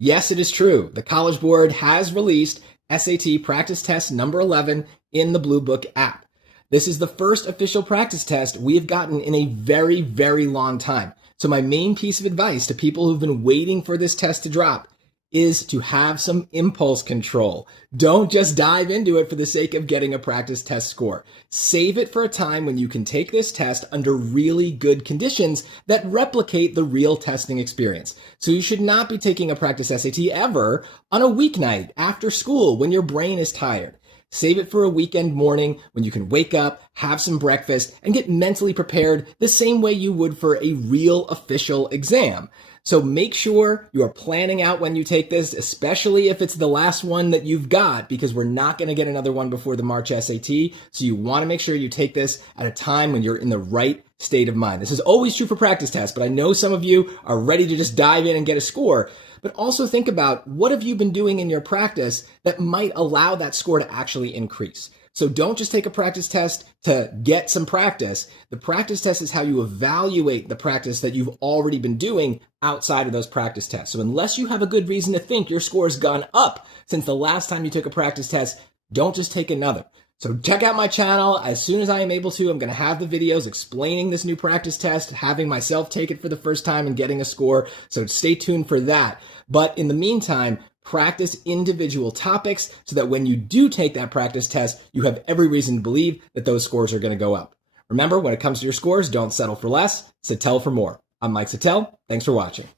Yes, it is true. The College Board has released SAT practice test number 11 in the Bluebook app. This is the first official practice test we have gotten in a very, very long time. So my main piece of advice to people who've been waiting for this test to drop is to have some impulse control. Don't just dive into it for the sake of getting a practice test score. Save it for a time when you can take this test under really good conditions that replicate the real testing experience. So you should not be taking a practice SAT ever on a weeknight after school when your brain is tired. Save it for a weekend morning when you can wake up, have some breakfast, and get mentally prepared the same way you would for a real official exam. So make sure you are planning out when you take this, especially if it's the last one that you've got, because we're not going to get another one before the March SAT. So you want to make sure you take this at a time when you're in the right state of mind. This is always true for practice tests, but I know some of you are ready to just dive in and get a score. But also think about what have you been doing in your practice that might allow that score to actually increase. So don't just take a practice test to get some practice. The practice test is how you evaluate the practice that you've already been doing outside of those practice tests. So unless you have a good reason to think your score has gone up since the last time you took a practice test, don't just take another. So check out my channel. As soon as I am able to, I'm going to have the videos explaining this new practice test, having myself take it for the first time and getting a score. So stay tuned for that. But in the meantime, practice individual topics so that when you do take that practice test, you have every reason to believe that those scores are going to go up. Remember, when it comes to your scores, don't settle for less, settle for more. I'm Mike Settle. Thanks for watching.